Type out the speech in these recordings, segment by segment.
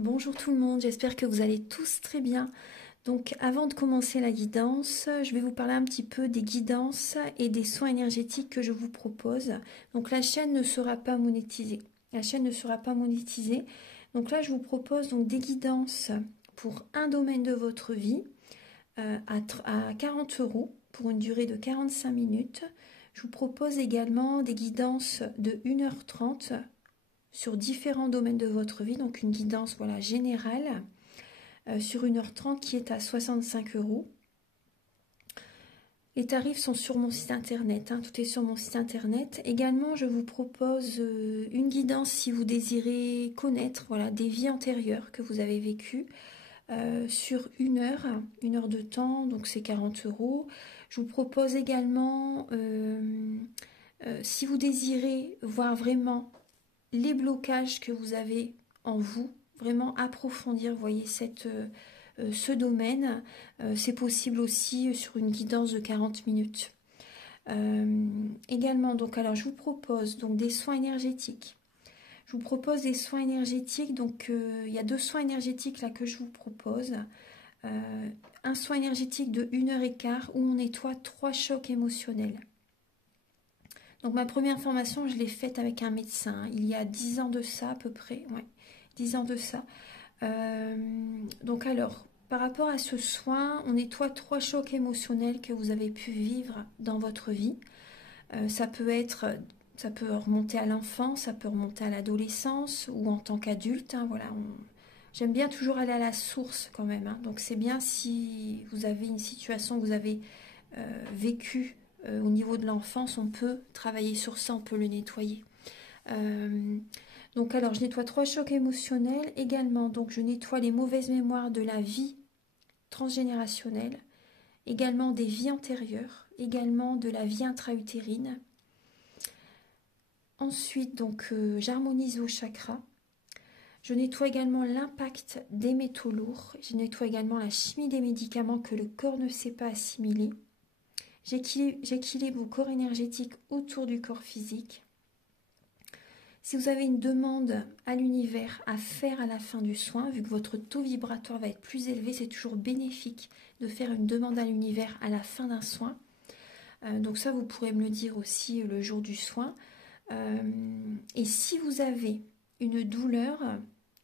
Bonjour tout le monde, j'espère que vous allez tous très bien. Donc avant de commencer la guidance, je vais vous parler un petit peu des guidances et des soins énergétiques que je vous propose. Donc la chaîne ne sera pas monétisée. La chaîne ne sera pas monétisée. Donc là je vous propose donc des guidances pour un domaine de votre vie à 40 € pour une durée de 45 minutes. Je vous propose également des guidances de 1h30 sur différents domaines de votre vie, donc une guidance voilà, générale sur 1h30 qui est à 65 €. Les tarifs sont sur mon site internet, hein, tout est sur mon site internet. Également, je vous propose une guidance si vous désirez connaître voilà, des vies antérieures que vous avez vécues sur une heure de temps, donc c'est 40 €. Je vous propose également, si vous désirez voir vraiment les blocages que vous avez en vous, vraiment approfondir, vous voyez, ce domaine. C'est possible aussi sur une guidance de 40 minutes. Également, donc, alors je vous propose donc des soins énergétiques. Je vous propose des soins énergétiques, donc il y a 2 soins énergétiques là que je vous propose. Un soin énergétique de 1h15 où on nettoie 3 chocs émotionnels. Donc ma première formation, je l'ai faite avec un médecin, il y a 10 ans de ça à peu près, ouais, 10 ans de ça. Donc alors, par rapport à ce soin, on nettoie 3 chocs émotionnels que vous avez pu vivre dans votre vie. Ça peut remonter à l'enfance, ça peut remonter à l'adolescence ou en tant qu'adulte, hein, voilà. J'aime bien toujours aller à la source quand même, hein. Donc c'est bien si vous avez une situation que vous avez vécue au niveau de l'enfance, on peut travailler sur ça, on peut le nettoyer. Donc alors je nettoie 3 chocs émotionnels également, donc je nettoie les mauvaises mémoires de la vie transgénérationnelle, également des vies antérieures, également de la vie intra-utérine. Ensuite donc j'harmonise vos chakras. Je nettoie également l'impact des métaux lourds. Je nettoie également la chimie des médicaments que le corps ne sait pas assimiler. J'équilibre vos corps énergétiques autour du corps physique. Si vous avez une demande à l'univers à faire à la fin du soin, vu que votre taux vibratoire va être plus élevé, c'est toujours bénéfique de faire une demande à l'univers à la fin d'un soin. Donc ça, vous pourrez me le dire aussi le jour du soin. Et si vous avez une douleur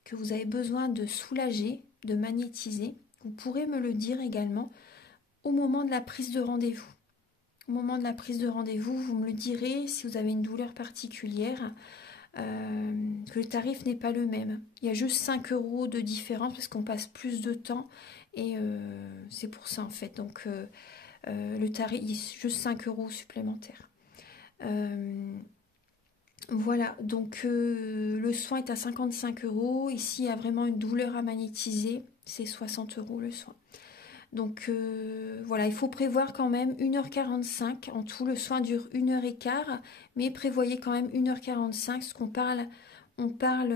que vous avez besoin de soulager, de magnétiser, vous pourrez me le dire également au moment de la prise de rendez-vous. Au moment de la prise de rendez-vous, vous me le direz si vous avez une douleur particulière, que le tarif n'est pas le même. Il y a juste 5 € de différence parce qu'on passe plus de temps et c'est pour ça en fait. Donc le tarif, il y a juste 5 € supplémentaires. Voilà, donc le soin est à 55 €. Ici, il y a vraiment une douleur à magnétiser, c'est 60 € le soin. Donc voilà, il faut prévoir quand même 1h45. En tout, le soin dure 1h15, mais prévoyez quand même 1h45, parce qu'on parle, on parle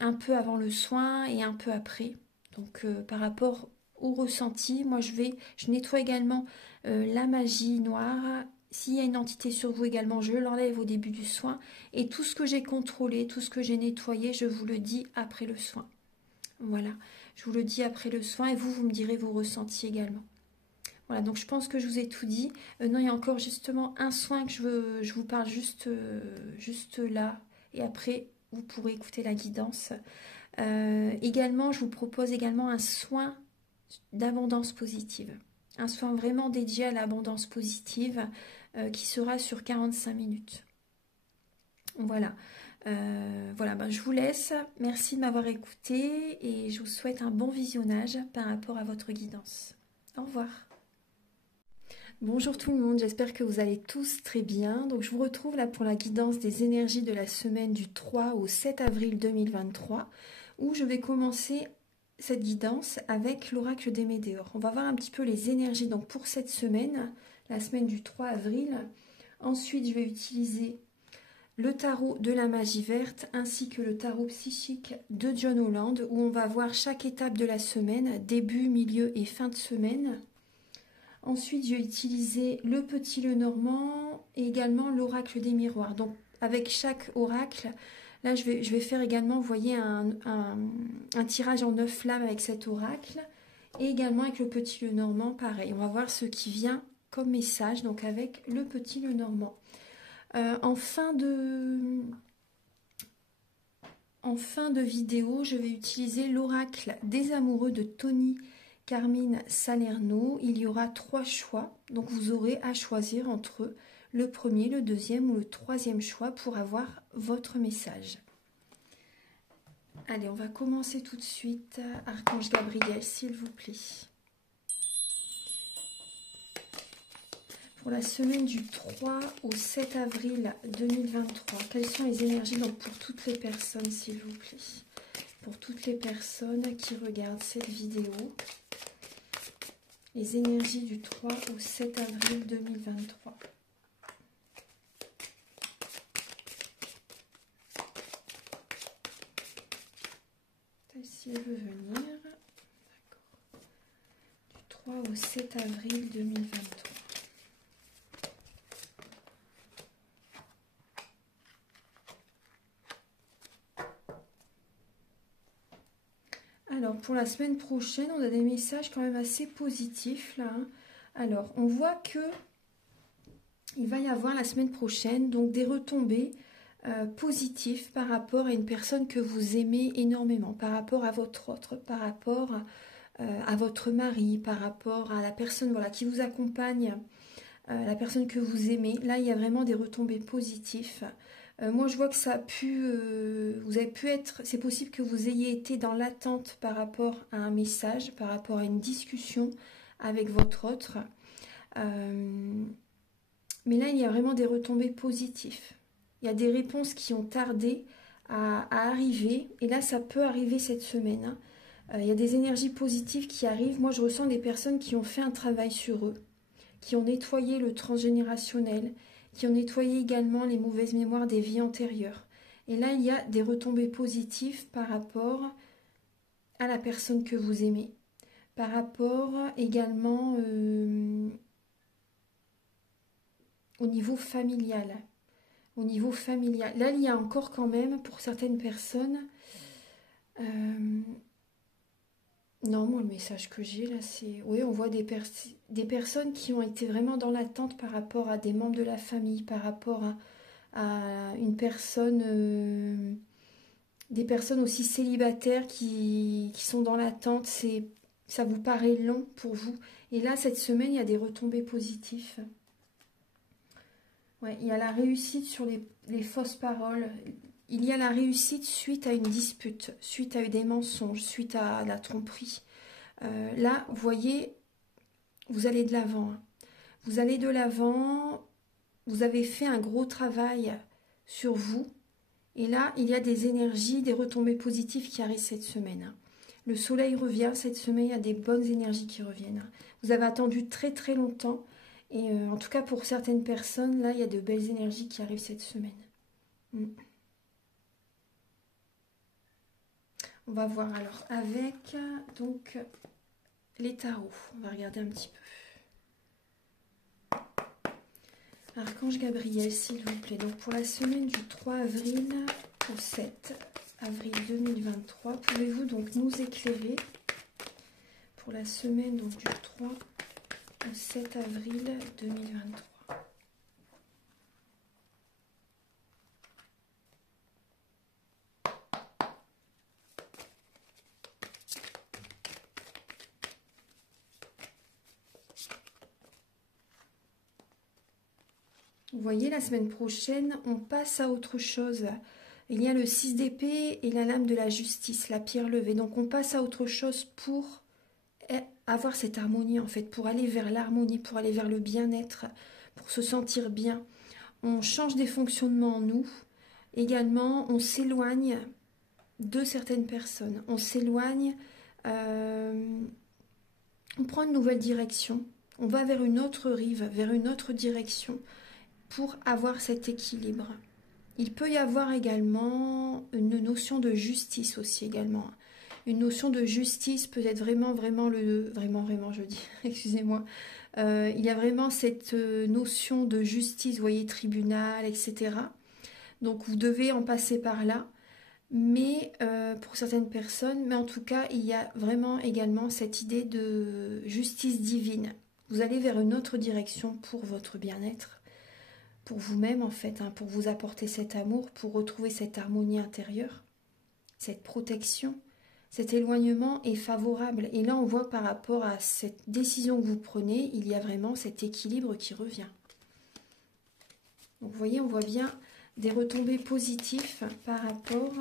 un peu avant le soin et un peu après. Donc par rapport au ressenti, moi je nettoie également la magie noire. S'il y a une entité sur vous également, je l'enlève au début du soin. Et tout ce que j'ai contrôlé, tout ce que j'ai nettoyé, je vous le dis après le soin. Voilà, je vous le dis après le soin et vous me direz vos ressentis également. Voilà, donc je pense que je vous ai tout dit. Non, il y a encore justement un soin que je vous parle juste là. Et après, vous pourrez écouter la guidance. Également, je vous propose également un soin d'abondance positive. Un soin vraiment dédié à l'abondance positive qui sera sur 45 minutes. Voilà. Voilà, ben, je vous laisse. Merci de m'avoir écouté et je vous souhaite un bon visionnage par rapport à votre guidance. Au revoir. Bonjour tout le monde, j'espère que vous allez tous très bien. Donc je vous retrouve là pour la guidance des énergies de la semaine du 3 au 7 avril 2023 où je vais commencer cette guidance avec l'oracle des Météores. On va voir un petit peu les énergies donc pour cette semaine, la semaine du 3 avril. Ensuite, je vais utiliser le tarot de la magie verte ainsi que le tarot psychique de John Holland où on va voir chaque étape de la semaine, début, milieu et fin de semaine. Ensuite, j'ai utilisé le petit Lenormand et également l'oracle des miroirs. Donc, avec chaque oracle, Là, je vais faire également, vous voyez, un tirage en 9 flammes avec cet oracle. Et également avec le petit Lenormand, pareil. On va voir ce qui vient comme message, donc avec le petit Lenormand. En fin de vidéo, je vais utiliser l'oracle des amoureux de Tony Carmine Salerno. Il y aura 3 choix, donc vous aurez à choisir entre le premier, le deuxième ou le troisième choix pour avoir votre message. Allez, on va commencer tout de suite. Archange Gabriel, s'il vous plaît. Pour la semaine du 3 au 7 avril 2023, quelles sont les énergies donc pour toutes les personnes, s'il vous plaît? Pour toutes les personnes qui regardent cette vidéo, les énergies du 3 au 7 avril 2023. Si elle veut venir, d'accord. Du 3 au 7 avril 2023. Alors, pour la semaine prochaine, on a des messages quand même assez positifs, là. Hein. Alors, on voit que il va y avoir la semaine prochaine, donc des retombées positives par rapport à une personne que vous aimez énormément, par rapport à votre autre, par rapport à votre mari, par rapport à la personne voilà, qui vous accompagne, la personne que vous aimez. Là, il y a vraiment des retombées positives. Moi, je vois que ça a pu, vous avez pu être, c'est possible que vous ayez été dans l'attente par rapport à un message, par rapport à une discussion avec votre autre. Mais là, il y a vraiment des retombées positives. Il y a des réponses qui ont tardé à arriver. Et là, ça peut arriver cette semaine. Hein. Il y a des énergies positives qui arrivent. Moi, je ressens des personnes qui ont fait un travail sur eux, qui ont nettoyé le transgénérationnel, qui ont nettoyé également les mauvaises mémoires des vies antérieures. Et là, il y a des retombées positives par rapport à la personne que vous aimez, par rapport également au niveau familial. Au niveau familial. Là, il y a encore quand même, pour certaines personnes... non, moi, le message que j'ai, là, c'est... Oui, on voit des personnes qui ont été vraiment dans l'attente par rapport à des membres de la famille, par rapport à une personne... des personnes aussi célibataires qui sont dans l'attente. Ça vous paraît long pour vous. Et là, cette semaine, il y a des retombées positives. Ouais, il y a la réussite sur les fausses paroles. Il y a la réussite suite à une dispute, suite à des mensonges, suite à la tromperie. Là, vous voyez, vous allez de l'avant. Hein. Vous allez de l'avant, vous avez fait un gros travail sur vous. Et là, il y a des énergies, des retombées positives qui arrivent cette semaine. Hein. Le soleil revient cette semaine, il y a des bonnes énergies qui reviennent. Hein. Vous avez attendu très très longtemps. Et en tout cas, pour certaines personnes, là, il y a de belles énergies qui arrivent cette semaine. On va voir alors avec donc les tarots. On va regarder un petit peu. Archange Gabriel, s'il vous plaît. Donc pour la semaine du 3 avril au 7 avril 2023, pouvez-vous donc nous éclairer pour la semaine donc, du 3 au 7 avril 2023. Vous voyez, la semaine prochaine, on passe à autre chose. Il y a le 6 d'épée et la lame de la justice, la pierre levée. Donc on passe à autre chose pour avoir cette harmonie en fait, pour aller vers l'harmonie, pour aller vers le bien-être, pour se sentir bien. On change des fonctionnements en nous. Également, on s'éloigne de certaines personnes. On s'éloigne, on prend une nouvelle direction. On va vers une autre rive, vers une autre direction pour avoir cet équilibre. Il peut y avoir également une notion de justice aussi également. Une notion de justice peut être vraiment, je dis, excusez-moi. Il y a vraiment cette notion de justice, vous voyez, tribunal, etc. Donc vous devez en passer par là, mais pour certaines personnes, mais en tout cas, il y a vraiment également cette idée de justice divine. Vous allez vers une autre direction pour votre bien-être, pour vous-même en fait, hein, pour vous apporter cet amour, pour retrouver cette harmonie intérieure, cette protection. Cet éloignement est favorable. Et là, on voit par rapport à cette décision que vous prenez, il y a vraiment cet équilibre qui revient. Donc, vous voyez, on voit bien des retombées positives par rapport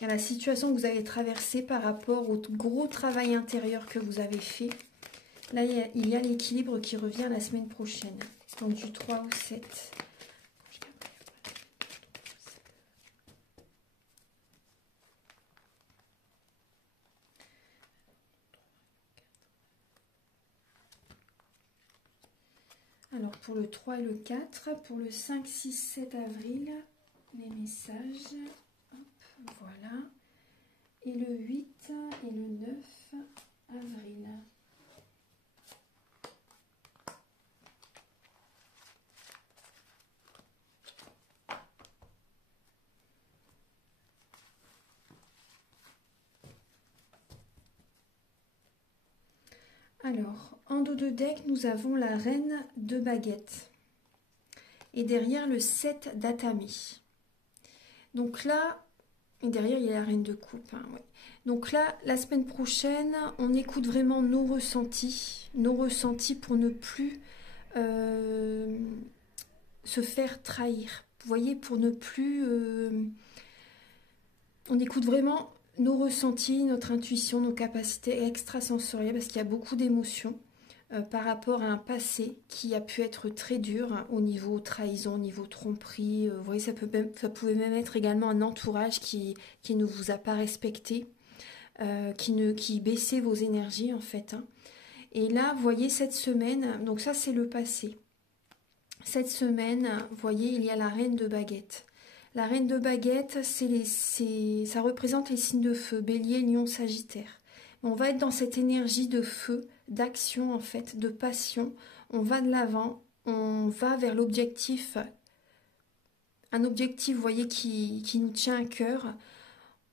à la situation que vous avez traversée, par rapport au gros travail intérieur que vous avez fait. Là, il y a l'équilibre qui revient la semaine prochaine. Donc, du 3 au 7. Alors, pour le 3 et le 4, pour le 5, 6, 7 avril, les messages, hop, voilà. Et le 8 et le 9 avril. Alors, en dos de deck, nous avons la reine de baguettes. Et derrière, le 7 d'atami. Donc là, et derrière, il y a la reine de coupe. Hein, ouais. Donc là, la semaine prochaine, on écoute vraiment nos ressentis pour ne plus se faire trahir. Vous voyez, pour ne plus... on écoute vraiment nos ressentis, notre intuition, nos capacités extrasensorielles, parce qu'il y a beaucoup d'émotions par rapport à un passé qui a pu être très dur, hein, au niveau trahison, au niveau tromperie. Vous voyez, ça pouvait même être également un entourage qui ne vous a pas respecté, qui baissait vos énergies en fait. Hein. Et là, vous voyez, cette semaine, donc ça c'est le passé. Cette semaine, vous voyez, il y a la reine de baguettes. La reine de baguettes, ça représente les signes de feu, bélier, lion, sagittaire. On va être dans cette énergie de feu, d'action en fait, de passion. On va de l'avant, on va vers l'objectif, un objectif, vous voyez, qui nous tient à cœur.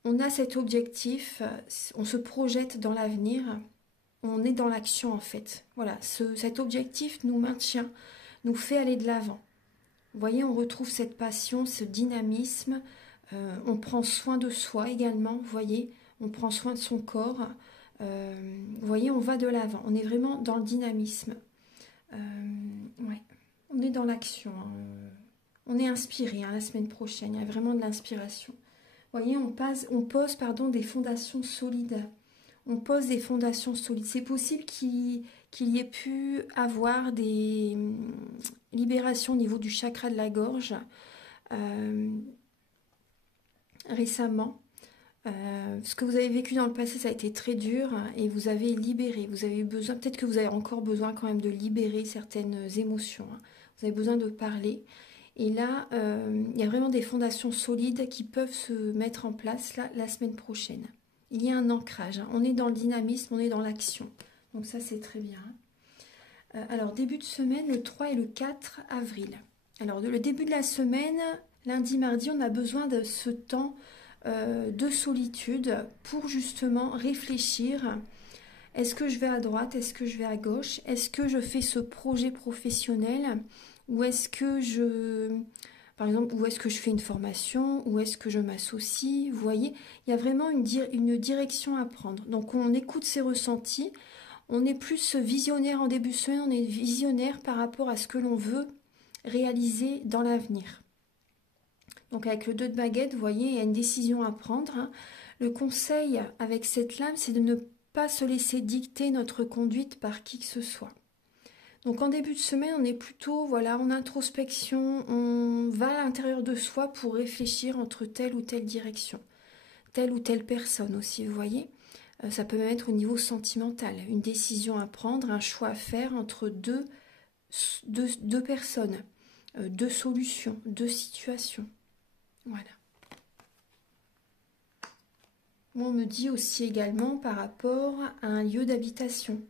On a cet objectif, on se projette dans l'avenir, on est dans l'action en fait. Voilà, cet objectif nous maintient, nous fait aller de l'avant. Vous voyez, on retrouve cette passion, ce dynamisme. On prend soin de soi également, vous voyez. On prend soin de son corps. Vous voyez, on va de l'avant. On est vraiment dans le dynamisme. Ouais. On est dans l'action. Hein. On est inspiré, hein, la semaine prochaine. Il y a vraiment de l'inspiration. Vous voyez, on pose des fondations solides. On pose des fondations solides. C'est possible qu'il y ait pu avoir des libérations au niveau du chakra de la gorge récemment. Ce que vous avez vécu dans le passé, ça a été très dur, hein, et vous avez libéré. Vous avez besoin, peut-être que vous avez encore besoin quand même de libérer certaines émotions. Hein. Vous avez besoin de parler. Et là, il y a vraiment des fondations solides qui peuvent se mettre en place là, la semaine prochaine. Il y a un ancrage, hein. On est dans le dynamisme, on est dans l'action. Donc ça, c'est très bien. Alors, début de semaine, le 3 et le 4 avril. Alors, le début de la semaine, lundi, mardi, on a besoin de ce temps de solitude pour justement réfléchir. Est-ce que je vais à droite? Est-ce que je vais à gauche? Est-ce que je fais ce projet professionnel? Ou est-ce que par exemple, où est-ce que je fais une formation, où est-ce que je m'associe, vous voyez, il y a vraiment une direction à prendre. Donc on écoute ses ressentis, on est plus visionnaire en début de semaine, on est visionnaire par rapport à ce que l'on veut réaliser dans l'avenir. Donc avec le 2 de baguette, vous voyez, il y a une décision à prendre. Hein. Le conseil avec cette lame, c'est de ne pas se laisser dicter notre conduite par qui que ce soit. Donc en début de semaine, on est plutôt voilà, en introspection, on va à l'intérieur de soi pour réfléchir entre telle ou telle direction, telle ou telle personne aussi, vous voyez. Ça peut même être au niveau sentimental, une décision à prendre, un choix à faire entre deux personnes, deux solutions, deux situations. Voilà. On me dit aussi également par rapport à un lieu d'habitation,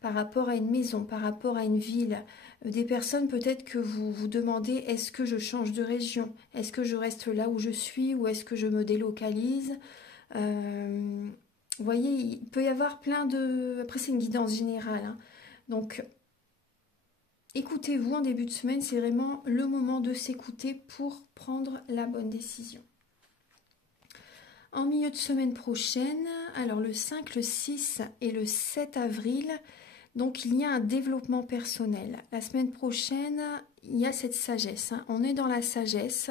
par rapport à une maison, par rapport à une ville, Des personnes peut-être que vous vous demandez, est-ce que je change de région? Est-ce que je reste là où je suis ou est-ce que je me délocalise? Vous voyez, il peut y avoir plein de... Après, c'est une guidance générale, hein. Donc, écoutez-vous en début de semaine, c'est vraiment le moment de s'écouter pour prendre la bonne décision. En milieu de semaine prochaine, alors le 5, le 6 et le 7 avril, donc il y a un développement personnel. La semaine prochaine, il y a cette sagesse, hein. On est dans la sagesse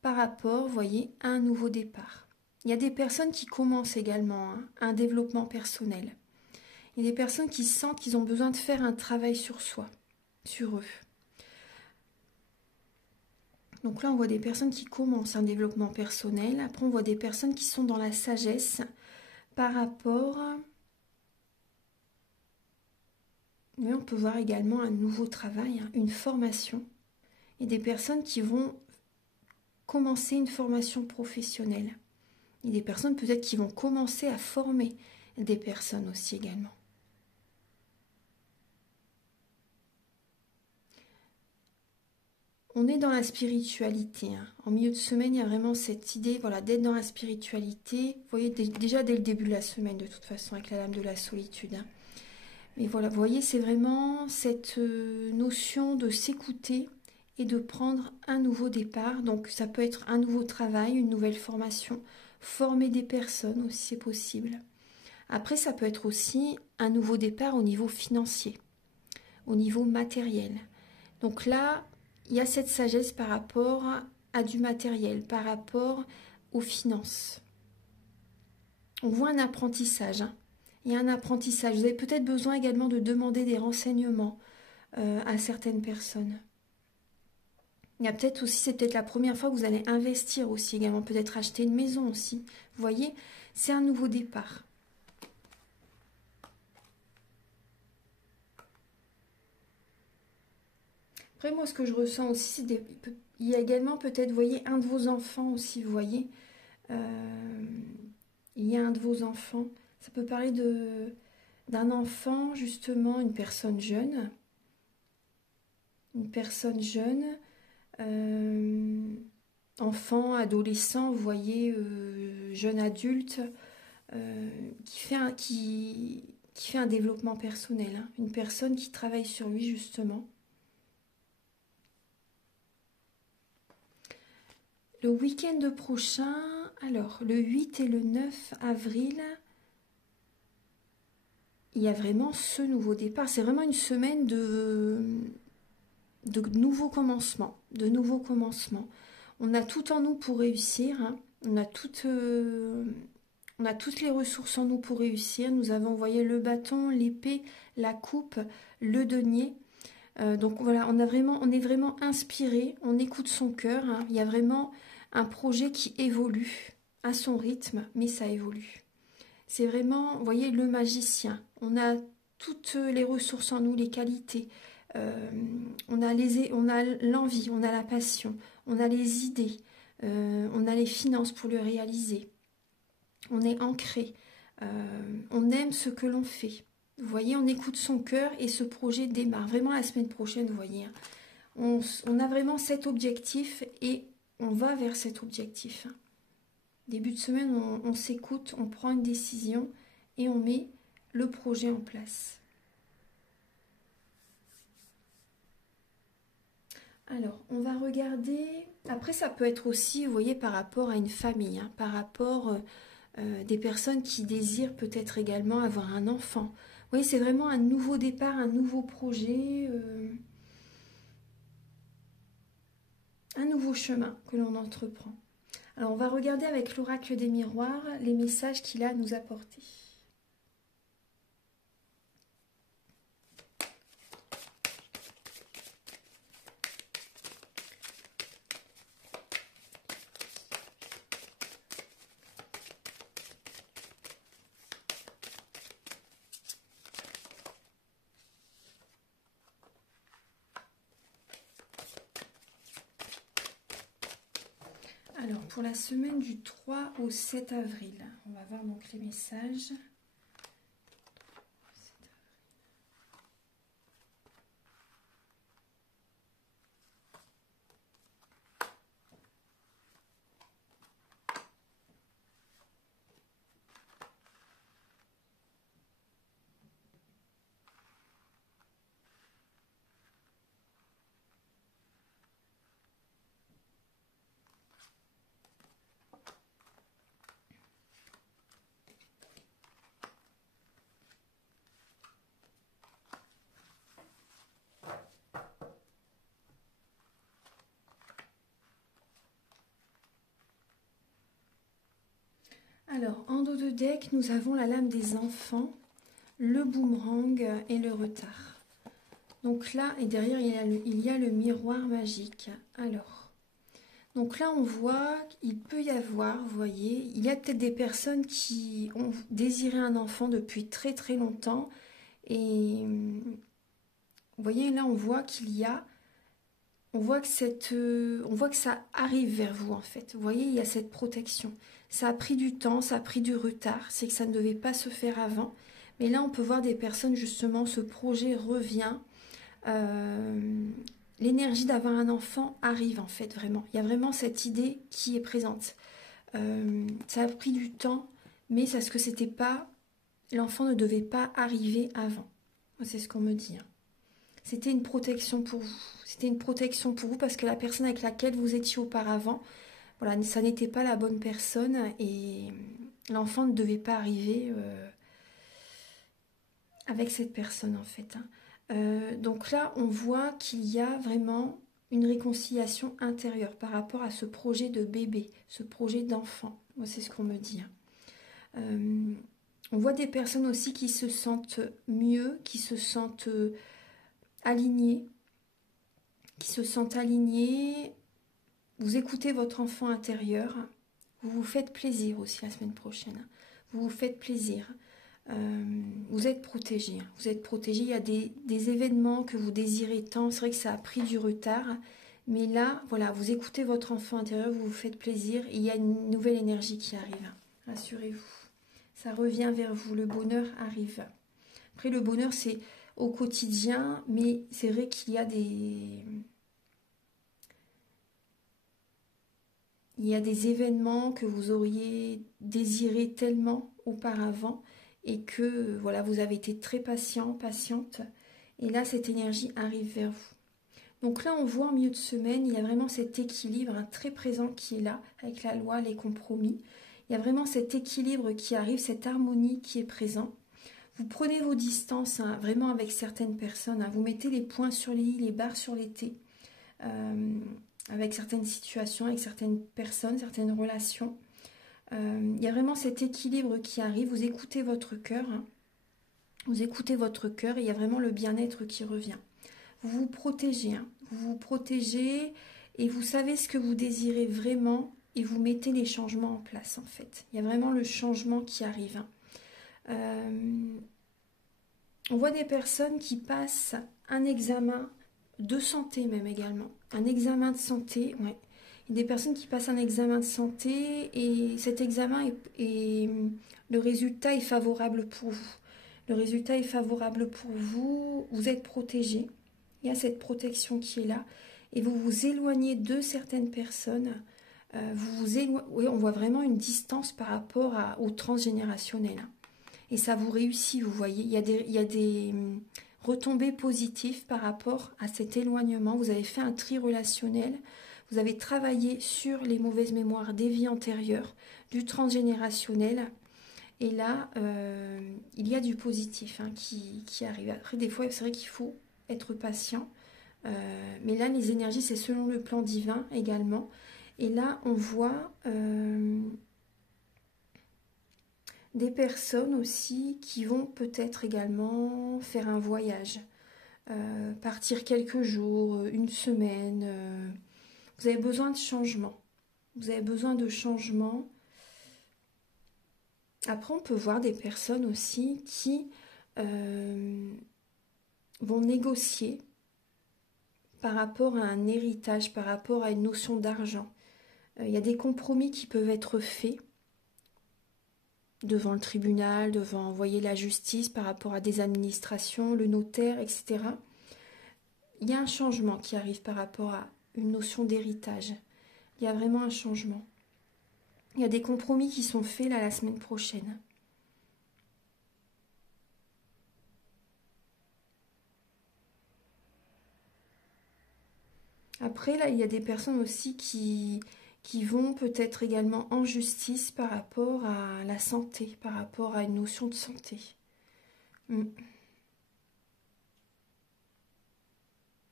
par rapport, vous voyez, à un nouveau départ. Il y a des personnes qui commencent également, hein, un développement personnel. Il y a des personnes qui sentent qu'ils ont besoin de faire un travail sur soi, sur eux. Donc là, on voit des personnes qui commencent un développement personnel. Après, on voit des personnes qui sont dans la sagesse par rapport... Mais on peut voir également un nouveau travail, hein, une formation. Et des personnes qui vont commencer une formation professionnelle. Et des personnes peut-être qui vont commencer à former des personnes aussi également. On est dans la spiritualité, hein. En milieu de semaine, il y a vraiment cette idée, voilà, d'être dans la spiritualité. Vous voyez, déjà dès le début de la semaine, de toute façon, avec la lame de la solitude, hein. Mais voilà, vous voyez, c'est vraiment cette notion de s'écouter et de prendre un nouveau départ. Donc, ça peut être un nouveau travail, une nouvelle formation, former des personnes aussi, c'est possible. Après, ça peut être aussi un nouveau départ au niveau financier, au niveau matériel. Donc là, il y a cette sagesse par rapport à du matériel, par rapport aux finances. On voit un apprentissage, hein. Il y a un apprentissage. Vous avez peut-être besoin également de demander des renseignements à certaines personnes. Il y a peut-être aussi, c'est peut-être la première fois que vous allez investir aussi également, peut-être acheter une maison aussi. Vous voyez, c'est un nouveau départ. Après, moi, ce que je ressens aussi, il y a également peut-être, vous voyez, un de vos enfants aussi, vous voyez. Il y a un de vos enfants. Ça peut parler d'un enfant, justement, une personne jeune. Une personne jeune, enfant, adolescent, vous voyez, jeune adulte, qui fait un développement personnel, hein. Une personne qui travaille sur lui, justement. Le week-end prochain, alors le 8 et le 9 avril, il y a vraiment ce nouveau départ. C'est vraiment une semaine de nouveaux commencements, de nouveaux commencements. On a tout en nous pour réussir, hein. On a toutes les ressources en nous pour réussir. Nous avons, vous voyez, le bâton, l'épée, la coupe, le denier. Donc voilà, on est vraiment inspiré, on écoute son cœur, hein. Il y a vraiment un projet qui évolue à son rythme, mais ça évolue. C'est vraiment, vous voyez, le magicien. On a toutes les ressources en nous, les qualités. On a l'envie, on a la passion, on a les idées, on a les finances pour le réaliser. On est ancré, on aime ce que l'on fait. Vous voyez, on écoute son cœur et ce projet démarre. Vraiment la semaine prochaine, vous voyez, hein. On a vraiment cet objectif et on va vers cet objectif. Début de semaine, on s'écoute, on prend une décision et on met le projet en place. Alors, on va regarder... Après, ça peut être aussi, vous voyez, par rapport à une famille, hein, par rapport des personnes qui désirent peut-être également avoir un enfant. Vous voyez, c'est vraiment un nouveau départ, un nouveau projet, un nouveau chemin que l'on entreprend. Alors, on va regarder avec l'oracle des miroirs les messages qu'il a à nous apporter. Alors, pour la semaine du 3 au 7 avril, on va voir donc les messages. Alors, en dos de deck, nous avons la lame des enfants, le boomerang et le retard. Donc là, et derrière, il y a le miroir magique. Alors, donc là, on voit qu'il peut y avoir, vous voyez, il y a peut-être des personnes qui ont désiré un enfant depuis très très longtemps. Et vous voyez, là, on voit on voit que ça arrive vers vous en fait. Vous voyez, il y a cette protection. Ça a pris du temps, ça a pris du retard. C'est que ça ne devait pas se faire avant. Mais là, on peut voir des personnes, justement, ce projet revient. L'énergie d'avoir un enfant arrive en fait, vraiment. Il y a vraiment cette idée qui est présente. Ça a pris du temps, mais c'est ce que c'était pas... L'enfant ne devait pas arriver avant. C'est ce qu'on me dit. C'était une protection pour vous. C'était une protection pour vous parce que la personne avec laquelle vous étiez auparavant, voilà, ça n'était pas la bonne personne et l'enfant ne devait pas arriver avec cette personne en fait. Donc là, on voit qu'il y a vraiment une réconciliation intérieure par rapport à ce projet de bébé, ce projet d'enfant. Moi, c'est ce qu'on me dit. On voit des personnes aussi qui se sentent mieux, qui se sentent alignées, Vous écoutez votre enfant intérieur. Vous vous faites plaisir aussi la semaine prochaine. Vous vous faites plaisir. Vous êtes protégé. Vous êtes protégé. Il y a des événements que vous désirez tant. C'est vrai que ça a pris du retard. Mais là, voilà, vous écoutez votre enfant intérieur, vous vous faites plaisir. Et il y a une nouvelle énergie qui arrive. Rassurez-vous. Ça revient vers vous. Le bonheur arrive. Après, le bonheur, c'est au quotidien. Mais c'est vrai qu'il y a des événements que vous auriez désiré tellement auparavant et que voilà, vous avez été très patiente et là cette énergie arrive vers vous. Donc là on voit en milieu de semaine, il y a vraiment cet équilibre très présent qui est là avec la loi, les compromis. Il y a vraiment cet équilibre qui arrive, cette harmonie qui est présent. Vous prenez vos distances vraiment avec certaines personnes, vous mettez les points sur les i, les barres sur les t. Avec certaines situations, avec certaines personnes, certaines relations. Il y a vraiment cet équilibre qui arrive. Vous écoutez votre cœur. Vous écoutez votre cœur et il y a vraiment le bien-être qui revient. Vous vous protégez. Vous vous protégez et vous savez ce que vous désirez vraiment et vous mettez les changements en place en fait. Il y a vraiment le changement qui arrive. On voit des personnes qui passent un examen de santé même également. Un examen de santé, ouais. Il y a des personnes qui passent un examen de santé et cet examen le résultat est favorable pour vous. Le résultat est favorable pour vous, vous êtes protégé. Il y a cette protection qui est là et vous vous éloignez de certaines personnes. Oui, on voit vraiment une distance par rapport au transgénérationnel. Et ça vous réussit, vous voyez. Il y a des retombées positives par rapport à cet éloignement. Vous avez fait un tri relationnel. Vous avez travaillé sur les mauvaises mémoires des vies antérieures, du transgénérationnel. Et là, il y a du positif qui arrive. Après, des fois, c'est vrai qu'il faut être patient. Mais là, les énergies, c'est selon le plan divin également. Et là, on voit des personnes aussi qui vont peut-être également faire un voyage. Partir quelques jours, une semaine. Vous avez besoin de changement. Vous avez besoin de changement. Après, on peut voir des personnes aussi qui vont négocier par rapport à un héritage, par rapport à une notion d'argent. Il y a des compromis qui peuvent être faits devant le tribunal, devant la justice, par rapport à des administrations, le notaire, etc. Il y a un changement qui arrive par rapport à une notion d'héritage. Il y a vraiment un changement. Il y a des compromis qui sont faits là la semaine prochaine. Après, là, il y a des personnes aussi qui vont peut-être également en justice par rapport à la santé, par rapport à une notion de santé. Il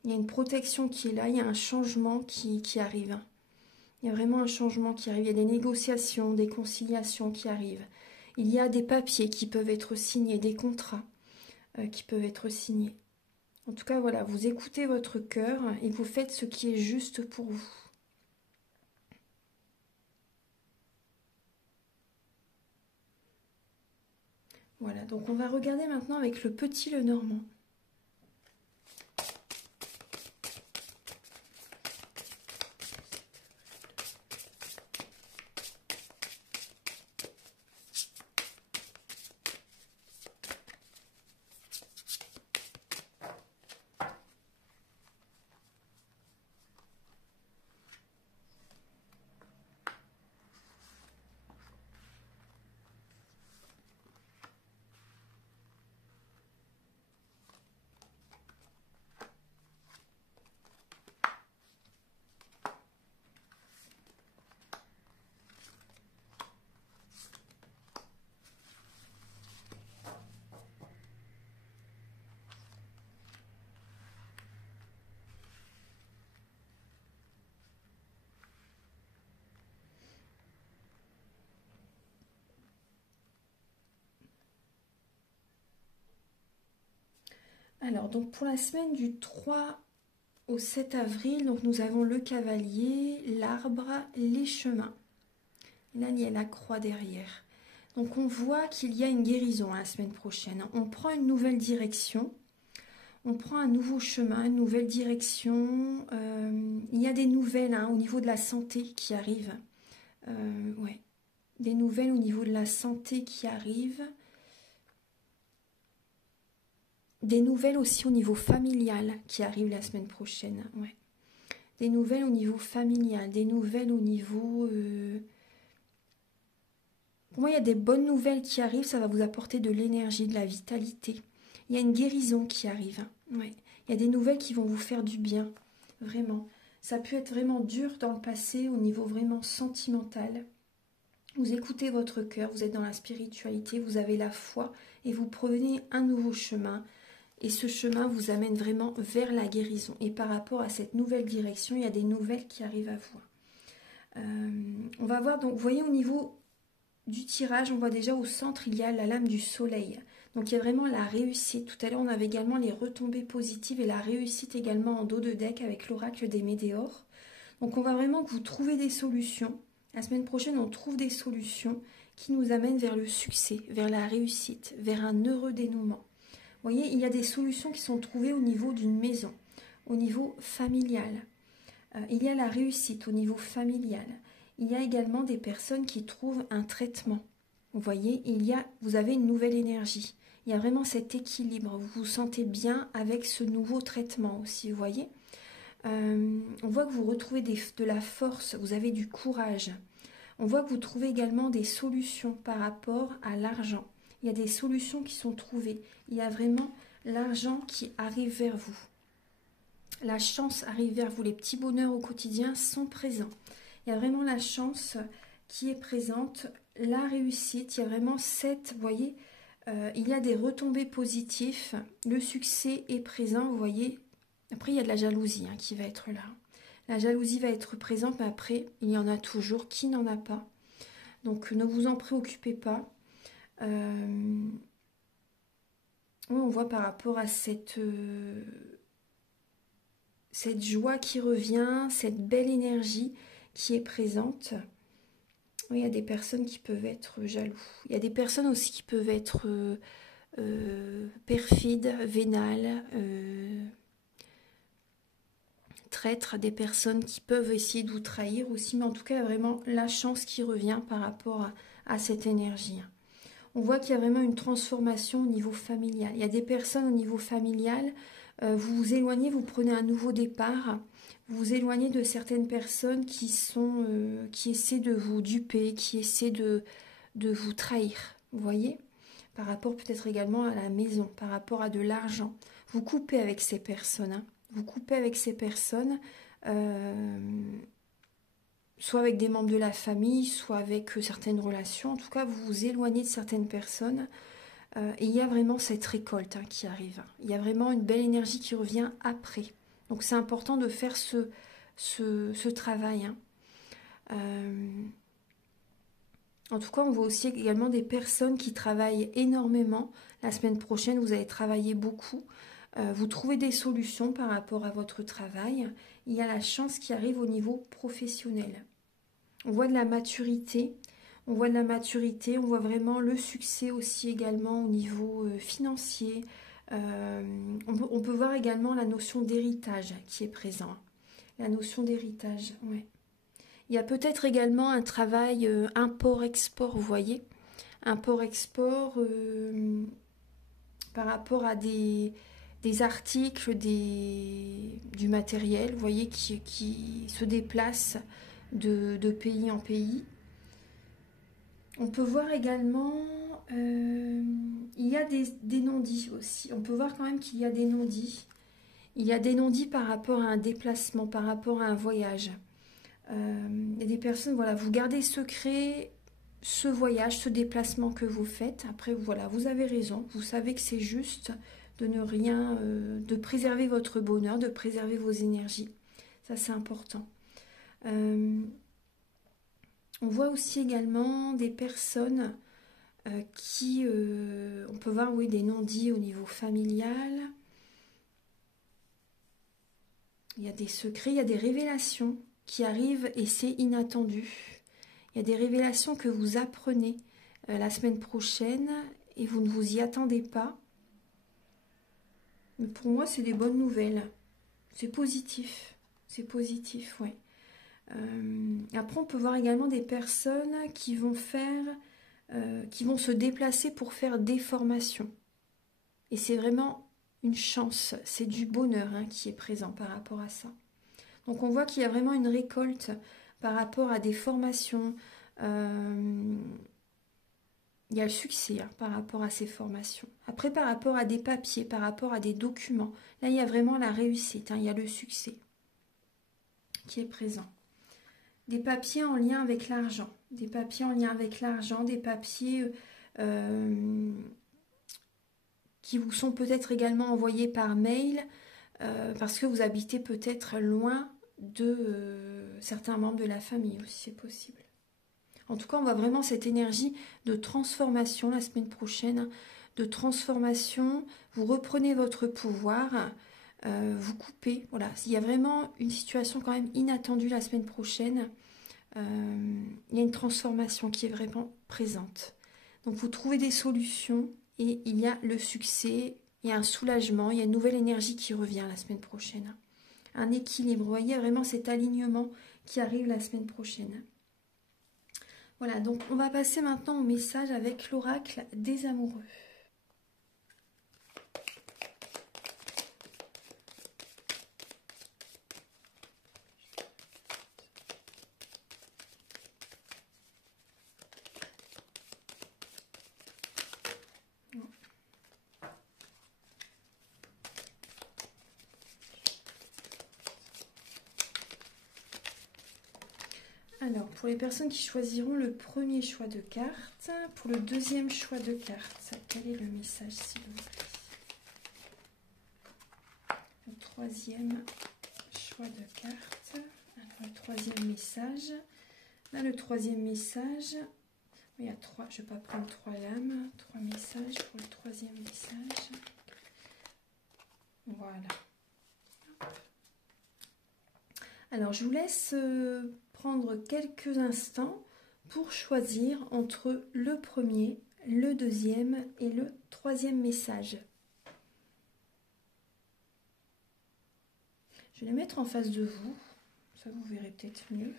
y a une protection qui est là, il y a un changement qui arrive. Il y a vraiment un changement qui arrive. Il y a des négociations, des conciliations qui arrivent. Il y a des papiers qui peuvent être signés, des contrats qui peuvent être signés. En tout cas, voilà, vous écoutez votre cœur et vous faites ce qui est juste pour vous. Voilà, donc on va regarder maintenant avec le petit Lenormand. Alors, donc pour la semaine du 3 au 7 avril, donc nous avons le cavalier, l'arbre, les chemins. Et là, il y a la croix derrière. Donc on voit qu'il y a une guérison la semaine prochaine. On prend une nouvelle direction, on prend un nouveau chemin, une nouvelle direction. Il y a des nouvelles au niveau de la santé qui arrivent. Ouais. Des nouvelles au niveau de la santé qui arrivent. Des nouvelles aussi au niveau familial qui arrivent la semaine prochaine. Ouais. Des nouvelles au niveau familial, des nouvelles au niveau... Pour moi, il y a des bonnes nouvelles qui arrivent, ça va vous apporter de l'énergie, de la vitalité. Il y a une guérison qui arrive. Ouais. Il y a des nouvelles qui vont vous faire du bien, vraiment. Ça peut être vraiment dur dans le passé, au niveau vraiment sentimental. Vous écoutez votre cœur, vous êtes dans la spiritualité, vous avez la foi et vous prenez un nouveau chemin. Et ce chemin vous amène vraiment vers la guérison. Et par rapport à cette nouvelle direction, il y a des nouvelles qui arrivent à vous. On va voir, donc vous voyez au niveau du tirage, on voit déjà au centre, il y a la lame du soleil. Donc il y a vraiment la réussite. Tout à l'heure, on avait également les retombées positives et la réussite également en dos de deck avec l'oracle des météores. Donc on va vraiment que vous trouvez des solutions. La semaine prochaine, on trouve des solutions qui nous amènent vers le succès, vers la réussite, vers un heureux dénouement. Vous voyez, il y a des solutions qui sont trouvées au niveau d'une maison, au niveau familial. Il y a la réussite au niveau familial. Il y a également des personnes qui trouvent un traitement. Vous voyez, vous avez une nouvelle énergie. Il y a vraiment cet équilibre. Vous vous sentez bien avec ce nouveau traitement aussi, vous voyez. On voit que vous retrouvez de la force, vous avez du courage. On voit que vous trouvez également des solutions par rapport à l'argent. Il y a des solutions qui sont trouvées. Il y a vraiment l'argent qui arrive vers vous. La chance arrive vers vous. Les petits bonheurs au quotidien sont présents. Il y a vraiment la chance qui est présente. La réussite, il y a vraiment vous voyez, il y a des retombées positives. Le succès est présent, vous voyez. Après, il y a de la jalousie qui va être là. La jalousie va être présente, mais après, il y en a toujours. Qui n'en a pas? Donc, ne vous en préoccupez pas. Oui, on voit par rapport à cette joie qui revient, cette belle énergie qui est présente. Oui, il y a des personnes qui peuvent être jaloux. Il y a des personnes aussi qui peuvent être perfides, vénales, traîtres, des personnes qui peuvent essayer de vous trahir aussi. Mais en tout cas, il y a vraiment la chance qui revient par rapport à cette énergie. On voit qu'il y a vraiment une transformation au niveau familial. Il y a des personnes au niveau familial, vous vous éloignez, vous prenez un nouveau départ, vous vous éloignez de certaines personnes qui essaient de vous duper, qui essaient de vous trahir, vous voyez, par rapport peut-être également à la maison, par rapport à de l'argent. Vous coupez avec ces personnes, vous coupez avec ces personnes, soit avec des membres de la famille, soit avec certaines relations. En tout cas, vous vous éloignez de certaines personnes. Et il y a vraiment cette récolte qui arrive. Il y a vraiment une belle énergie qui revient après. Donc c'est important de faire ce travail. En tout cas, on voit aussi également des personnes qui travaillent énormément. La semaine prochaine, vous allez travailler beaucoup. Vous trouvez des solutions par rapport à votre travail. Il y a la chance qui arrive au niveau professionnel. On voit de la maturité. On voit de la maturité. On voit vraiment le succès aussi également au niveau financier. On peut voir également la notion d'héritage qui est présent. La notion d'héritage, ouais. Il y a peut-être également un travail import-export, vous voyez. Import-export par rapport à des articles, du matériel, vous voyez, qui se déplace de pays en pays. On peut voir également, il y a des non-dits aussi. On peut voir quand même qu'il y a des non-dits. Il y a des non-dits par rapport à un déplacement, par rapport à un voyage. Il y a des personnes, voilà, vous gardez secret ce voyage, ce déplacement que vous faites. Après, voilà, vous avez raison. Vous savez que c'est juste de ne rien, de préserver votre bonheur, de préserver vos énergies. Ça, c'est important. On voit aussi également des personnes qui, on peut voir, oui, des non-dits au niveau familial. Il y a des secrets, il y a des révélations qui arrivent et c'est inattendu. Il y a des révélations que vous apprenez la semaine prochaine et vous ne vous y attendez pas. Mais pour moi, c'est des bonnes nouvelles. C'est positif. C'est positif, oui. Après, on peut voir également des personnes qui vont se déplacer pour faire des formations. Et c'est vraiment une chance, c'est du bonheur qui est présent par rapport à ça. Donc on voit qu'il y a vraiment une récolte par rapport à des formations. Il y a le succès par rapport à ces formations. Après, par rapport à des papiers, par rapport à des documents, là, il y a vraiment la réussite. Il y a le succès qui est présent. Des papiers en lien avec l'argent. Des papiers en lien avec l'argent, des papiers qui vous sont peut-être également envoyés par mail parce que vous habitez peut-être loin de certains membres de la famille aussi, c'est possible. En tout cas, on voit vraiment cette énergie de transformation la semaine prochaine, de transformation. Vous reprenez votre pouvoir, vous coupez. Voilà, il y a vraiment une situation quand même inattendue la semaine prochaine. Il y a une transformation qui est vraiment présente. Donc vous trouvez des solutions et il y a le succès, il y a un soulagement, il y a une nouvelle énergie qui revient la semaine prochaine. Un équilibre, vous voyez vraiment cet alignement qui arrive la semaine prochaine. Voilà, donc on va passer maintenant au message avec l'oracle des amoureux. Alors, pour les personnes qui choisiront le premier choix de carte, pour le deuxième choix de carte, quel est le message s'il vous plaît? Le troisième choix de carte, alors, le troisième message. Là, le troisième message, il y a trois, je ne vais pas prendre trois lames, trois messages pour le troisième message. Voilà. Alors, je vous laisse prendre quelques instants pour choisir entre le premier, le deuxième et le troisième message. Je vais les mettre en face de vous, ça vous verrez peut-être mieux.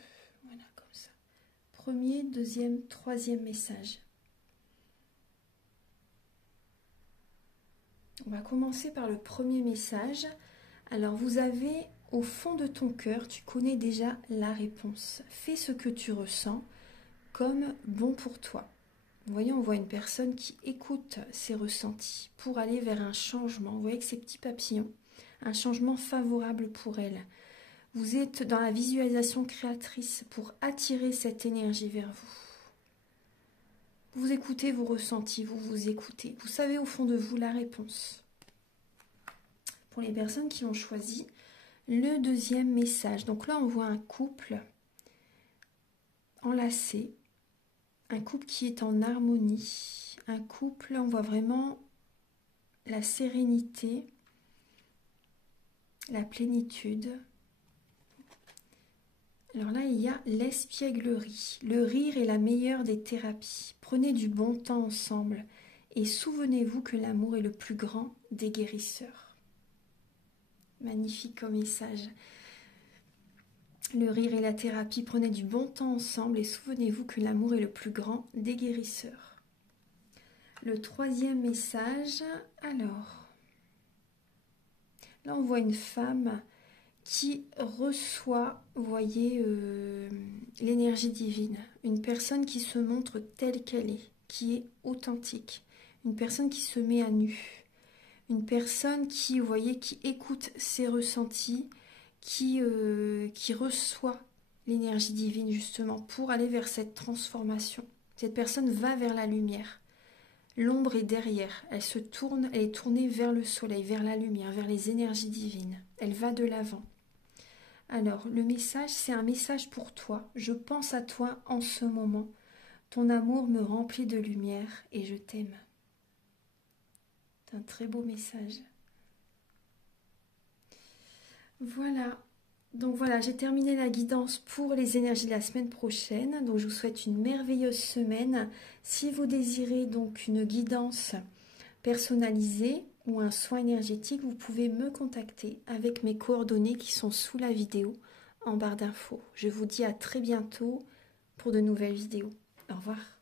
Voilà, comme ça. Premier, deuxième, troisième message. On va commencer par le premier message. Alors, vous avez au fond de ton cœur, tu connais déjà la réponse. Fais ce que tu ressens comme bon pour toi. Vous voyez, on voit une personne qui écoute ses ressentis pour aller vers un changement. Vous voyez avec ces petits papillons, un changement favorable pour elle. Vous êtes dans la visualisation créatrice pour attirer cette énergie vers vous. Vous écoutez vos ressentis, vous vous écoutez. Vous savez au fond de vous la réponse. Pour les personnes qui ont choisi le deuxième message. Donc là, on voit un couple enlacé, un couple qui est en harmonie, un couple, on voit vraiment la sérénité, la plénitude. Alors là, il y a l'espièglerie. Le rire est la meilleure des thérapies. Prenez du bon temps ensemble et souvenez-vous que l'amour est le plus grand des guérisseurs. Magnifique comme message. Le rire et la thérapie, prenez du bon temps ensemble et souvenez-vous que l'amour est le plus grand des guérisseurs. Le troisième message, alors, là on voit une femme qui reçoit, vous voyez, l'énergie divine. Une personne qui se montre telle qu'elle est, qui est authentique. Une personne qui se met à nu. Une personne qui, vous voyez, qui écoute ses ressentis, qui reçoit l'énergie divine justement pour aller vers cette transformation. Cette personne va vers la lumière. L'ombre est derrière, elle se tourne, elle est tournée vers le soleil, vers la lumière, vers les énergies divines. Elle va de l'avant. Alors, le message, c'est un message pour toi. Je pense à toi en ce moment. Ton amour me remplit de lumière et je t'aime. C'est un très beau message. Voilà. Donc voilà, j'ai terminé la guidance pour les énergies de la semaine prochaine. Donc je vous souhaite une merveilleuse semaine. Si vous désirez donc une guidance personnalisée ou un soin énergétique, vous pouvez me contacter avec mes coordonnées qui sont sous la vidéo en barre d'infos. Je vous dis à très bientôt pour de nouvelles vidéos. Au revoir.